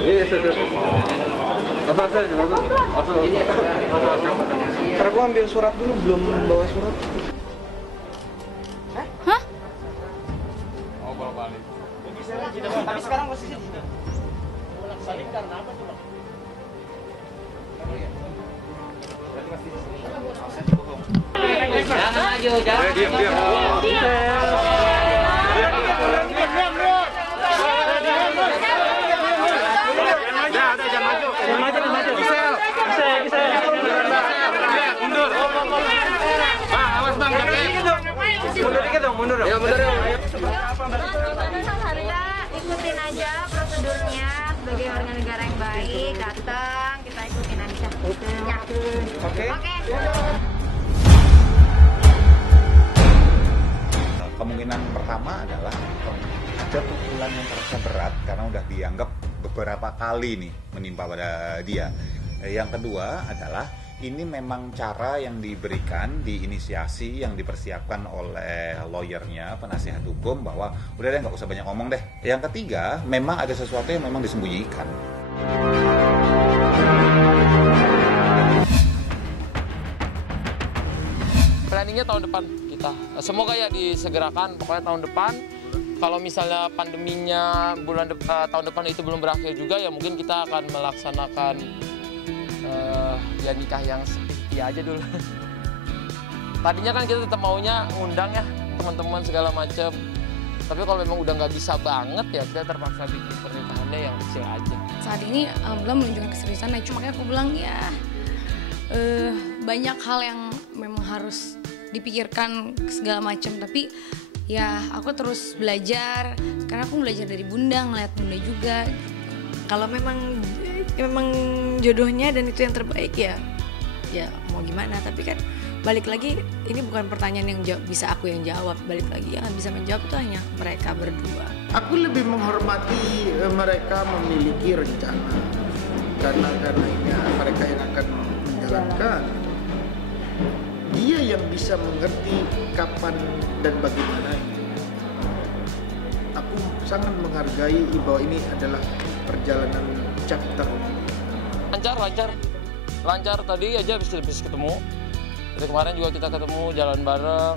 Iya, sudah. Apa saja, Ntar gua ambil surat dulu, belum bawa surat. Hah? Oh, bolak balik. Tapi sekarang posisi di sini. Saling karena apa tuh, Bang? Jangan maju, jangan. Diam. Mundur. Bang, awas bang. Mundur dikit dong, mundur dong. Ya, mundur ya. Harga ikutin aja prosedurnya sebagai warga negara yang baik, datang kita ikutin aja. Ya. Oke. Oke. Kemungkinan pertama adalah ada pukulan yang terasa berat karena udah dianggap beberapa kali nih menimpa pada dia. Yang kedua adalah ini memang cara yang diberikan, diinisiasi, yang dipersiapkan oleh lawyernya, penasihat hukum bahwa udah deh nggak usah banyak ngomong deh. Yang ketiga, memang ada sesuatu yang memang disembunyikan. Planningnya tahun depan kita. Semoga ya disegerakan, pokoknya tahun depan. Kalau misalnya pandeminya tahun depan itu belum berakhir juga, ya mungkin kita akan melaksanakan ya nikah yang sepi aja dulu. Tadinya kan kita tetap maunya ngundang ya teman-teman segala macam. Tapi kalau memang udah nggak bisa banget ya kita terpaksa bikin pernikahannya yang kecil aja. Saat ini alhamdulillah menunjukkan keseriusan. Nah, cuma kayak aku bilang ya banyak hal yang memang harus dipikirkan segala macam. Tapi ya aku terus belajar karena aku belajar dari bunda, ngeliat bunda juga. Kalau memang jodohnya dan itu yang terbaik ya mau gimana. Tapi kan balik lagi ini bukan pertanyaan yang bisa aku yang jawab. Balik lagi yang bisa menjawab itu hanya mereka berdua. Aku lebih menghormati mereka memiliki rencana karena ini mereka yang akan menjalankan. Dia yang bisa mengerti kapan dan bagaimana. Aku sangat menghargai bahwa ini adalah perjalanan chapter. Lancar tadi aja habis ketemu. Dari kemarin juga kita ketemu, jalan bareng,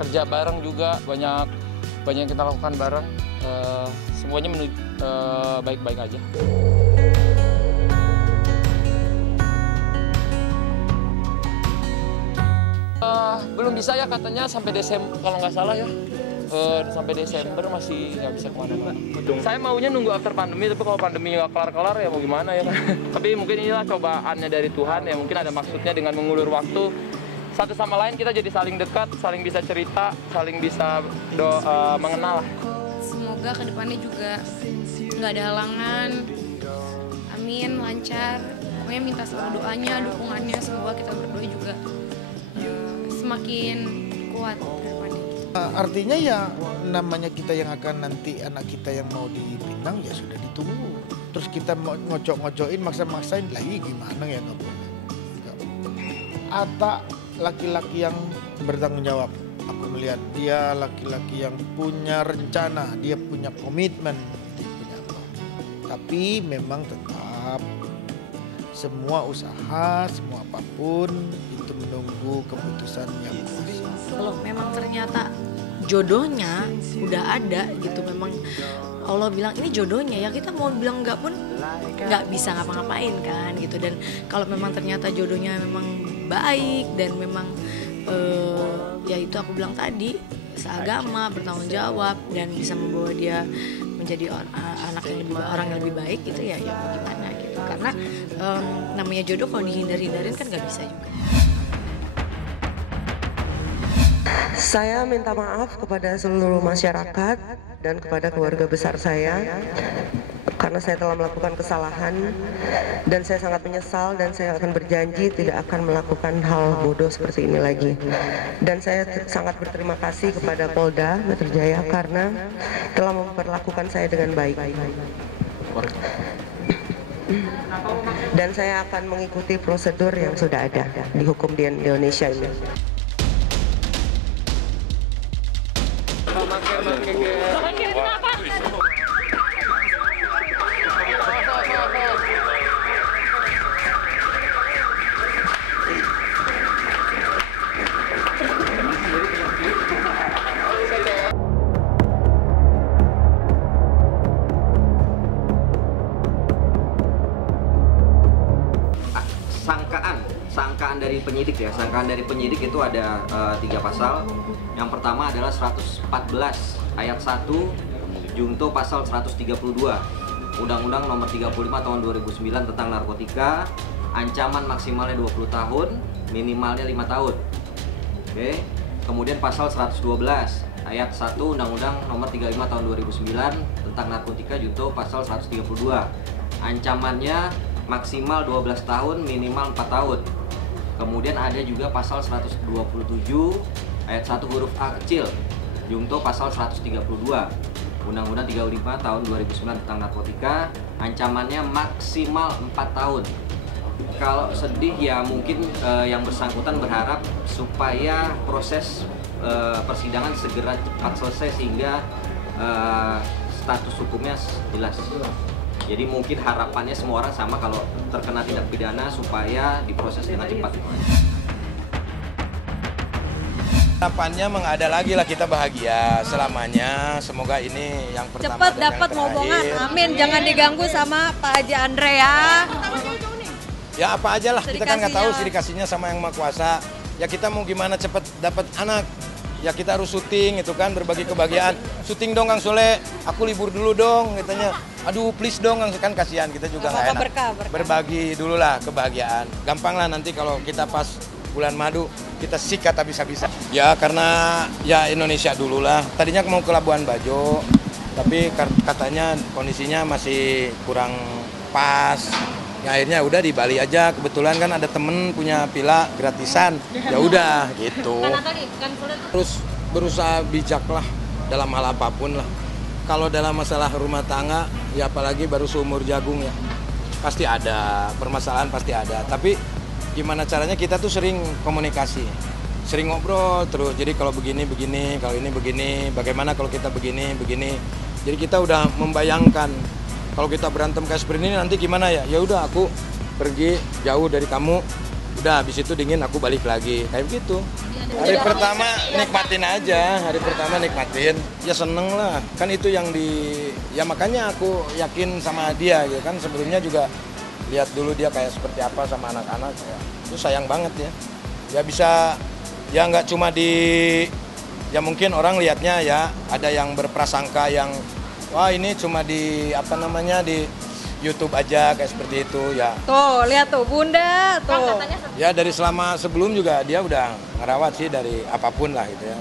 kerja bareng juga, banyak yang kita lakukan bareng. Semuanya baik-baik aja. Belum bisa ya katanya sampai Desember kalau nggak salah ya. Sampai Desember masih nggak bisa kemana-mana. Saya maunya nunggu after pandemi, tapi kalau pandemi nggak kelar-kelar ya mau gimana ya kan. Tapi mungkin inilah cobaannya dari Tuhan ya, mungkin ada maksudnya dengan mengulur waktu. Satu sama lain kita jadi saling dekat, saling bisa cerita, saling bisa mengenal. Semoga kedepannya juga nggak ada halangan. Amin, lancar. Pokoknya minta selalu doanya, dukungannya. Semoga kita berdua juga semakin kuat ke depannya. Artinya ya namanya kita yang akan nanti anak kita yang mau dipinang ya sudah ditunggu. Terus kita mau ngocok-ngocokin, maksa-maksain lagi gimana ya nggak boleh. Atta laki-laki yang bertanggung jawab. Aku melihat dia laki-laki yang punya rencana, dia punya komitmen, dia punya apa. Tapi memang tetap semua usaha, semua apapun itu menunggu keputusan yang kuasa. Kalau memang ternyata jodohnya udah ada gitu, memang Allah bilang ini jodohnya, ya kita mau bilang enggak pun nggak bisa ngapa-ngapain kan gitu. Dan kalau memang ternyata jodohnya memang baik dan memang ya itu aku bilang tadi seagama, bertanggung jawab dan bisa membawa dia menjadi orang yang lebih baik gitu ya mau gimana gitu. Karena namanya jodoh kalau dihindar-hindarin kan nggak bisa juga. Saya minta maaf kepada seluruh masyarakat dan kepada keluarga besar saya karena saya telah melakukan kesalahan dan saya sangat menyesal dan saya akan berjanji tidak akan melakukan hal bodoh seperti ini lagi. Dan saya sangat berterima kasih kepada Polda Metro Jaya karena telah memperlakukan saya dengan baik. Dan saya akan mengikuti prosedur yang sudah ada di hukum di Indonesia ini. sangkaan dari penyidik ya. Sangkaan dari penyidik itu ada 3 pasal. Yang pertama adalah 114 ayat 1 junto pasal 132 Undang-Undang Nomor 35 Tahun 2009 tentang narkotika, ancaman maksimalnya 20 tahun, minimalnya 5 tahun. Oke. Kemudian pasal 112 ayat 1 Undang-Undang Nomor 35 Tahun 2009 tentang narkotika junto pasal 132. Ancamannya maksimal 12 tahun, minimal 4 tahun. Kemudian ada juga pasal 127 ayat 1 huruf A kecil junto pasal 132 Undang-Undang 35 Tahun 2009 tentang narkotika, ancamannya maksimal 4 tahun. Kalau sedih ya mungkin yang bersangkutan berharap supaya proses persidangan segera cepat selesai sehingga status hukumnya jelas. Jadi mungkin harapannya semua orang sama kalau terkena tindak pidana supaya diproses dengan cepat. Harapannya memang ada lagi lah, kita bahagia selamanya. Semoga ini yang pertama cepat dapat momongan. Amin. Jangan diganggu sama Pak Haji Andre ya. Ya apa aja lah, kita kan nggak tahu sih dikasihnya sama Yang Maha Kuasa. Ya kita mau gimana cepat dapat anak. Ya kita harus syuting itu kan, berbagi kebahagiaan. Syuting dong Kang Sule, aku libur dulu dong katanya. Aduh please dong Kang, kan kasihan kita juga nggak enak. Berkah. Berbagi dulu lah kebahagiaan. Gampang lah nanti kalau kita pas bulan madu kita sikat habis-habisan. Ya karena ya Indonesia dulu lah. Tadinya mau ke Labuan Bajo, tapi katanya kondisinya masih kurang pas. Ya akhirnya udah di Bali aja. Kebetulan kan ada temen punya villa gratisan. Ya udah gitu. Terus berusaha bijak lah dalam hal apapun lah. Kalau dalam masalah rumah tangga, ya apalagi baru seumur jagung ya. Pasti ada permasalahan, pasti ada. Tapi gimana caranya kita tuh sering komunikasi. Sering ngobrol terus. Jadi kalau begini, kalau ini begini, bagaimana kalau kita begini. Jadi kita udah membayangkan kalau kita berantem kayak seperti ini nanti gimana ya? Ya udah aku pergi jauh dari kamu. Udah habis itu dingin aku balik lagi. Kayak begitu. Hari pertama nikmatin aja, ya seneng lah. Kan itu yang ya makanya aku yakin sama dia gitu kan. Sebelumnya juga lihat dulu dia kayak seperti apa sama anak-anak. Ya. Itu sayang banget ya. Ya bisa, ya nggak cuma ya mungkin orang lihatnya ya ada yang berprasangka yang wah ini cuma di YouTube aja kayak seperti itu ya. Tuh, lihat tuh Bunda tuh. Ya dari sebelum juga dia udah ngerawat sih dari apapun lah gitu ya.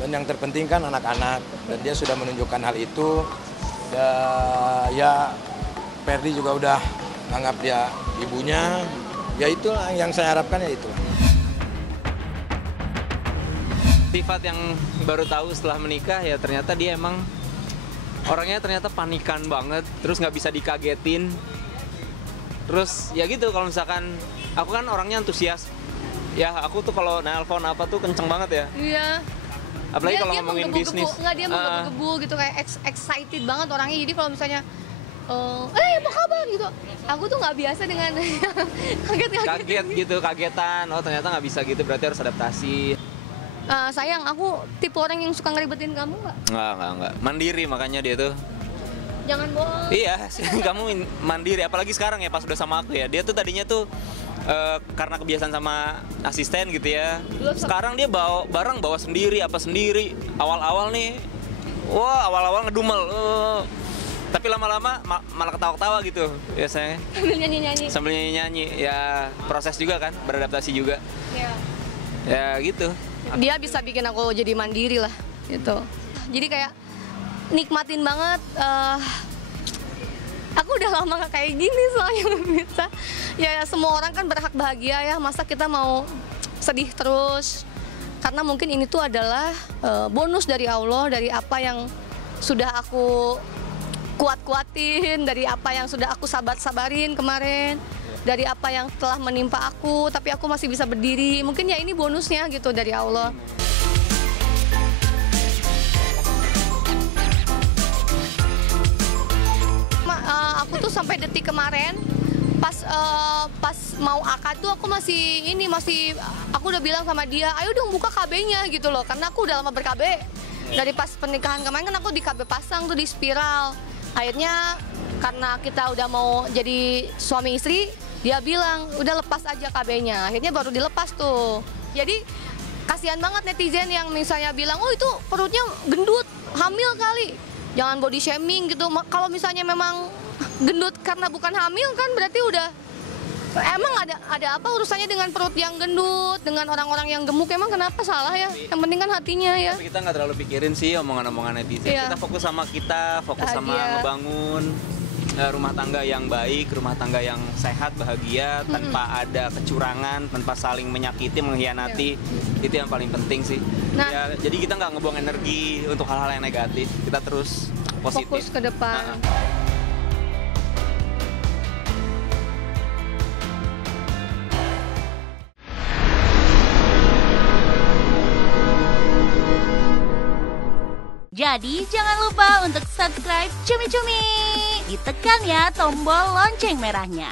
Dan yang terpenting kan anak-anak dan dia sudah menunjukkan hal itu. Ya Ferdi juga udah anggap dia ibunya. Ya itulah yang saya harapkan ya itu. Sifat yang baru tahu setelah menikah ya ternyata dia emang orangnya ternyata panikan banget, terus nggak bisa dikagetin. Terus ya gitu, kalau misalkan aku kan orangnya antusias. Ya aku tuh kalau nelpon apa tuh kenceng banget ya. Iya. Apalagi kalau ngomongin bisnis. Dia menggebu-gebu gitu, kayak excited banget orangnya. Jadi kalau misalnya apa kabar gitu, aku tuh nggak biasa dengan kaget gitu, kagetan. Oh ternyata nggak bisa gitu, berarti harus adaptasi. Sayang, aku tipe orang yang suka ngeribetin kamu nggak? Nggak. Mandiri makanya dia tuh. Jangan bohong. Iya, kamu mandiri. Apalagi sekarang ya pas udah sama aku ya. Dia tuh tadinya tuh karena kebiasaan sama asisten gitu ya. Sekarang dia bawa barang sendiri, apa sendiri. Awal-awal nih, awal-awal ngedumel. Tapi lama-lama malah ketawa-ketawa gitu biasanya. Sambil nyanyi-nyanyi. Ya proses juga kan, beradaptasi juga. Iya. Ya gitu. Dia bisa bikin aku jadi mandiri lah gitu. Jadi kayak nikmatin banget. Aku udah lama gak kayak gini soalnya bisa. Ya semua orang kan berhak bahagia ya. Masa kita mau sedih terus? Karena mungkin ini tuh adalah bonus dari Allah, dari apa yang sudah aku kuat-kuatin, dari apa yang sudah aku sabarin kemarin. Dari apa yang telah menimpa aku, tapi aku masih bisa berdiri. Mungkin ya ini bonusnya gitu dari Allah. Aku tuh sampai detik kemarin, pas mau akad tuh aku aku udah bilang sama dia, ayo dong buka KB-nya gitu loh. Karena aku udah lama ber-KB. Dari pas pernikahan kemarin kan aku di KB pasang tuh di spiral. Akhirnya karena kita udah mau jadi suami istri, Dia bilang, udah lepas aja KB-nya. Akhirnya baru dilepas tuh. Jadi kasihan banget netizen yang misalnya bilang, oh itu perutnya gendut, hamil kali. Jangan body shaming gitu. Kalau misalnya memang gendut karena bukan hamil kan berarti udah, emang ada apa urusannya dengan perut yang gendut, dengan orang-orang yang gemuk, emang kenapa salah ya? Yang penting kan hatinya ya. Tapi kita nggak terlalu pikirin sih omongan-omongan netizen. Iya. Kita fokus sama kita, fokus sama Bahagia. ngebangun rumah tangga yang baik, rumah tangga yang sehat, bahagia, tanpa ada kecurangan, tanpa saling menyakiti, mengkhianati. Itu yang paling penting sih. Ya, jadi kita nggak ngebuang energi untuk hal-hal yang negatif. Kita terus positif. Fokus ke depan. Jadi jangan lupa untuk subscribe Cumi Cumi. Ditekan ya tombol lonceng merahnya.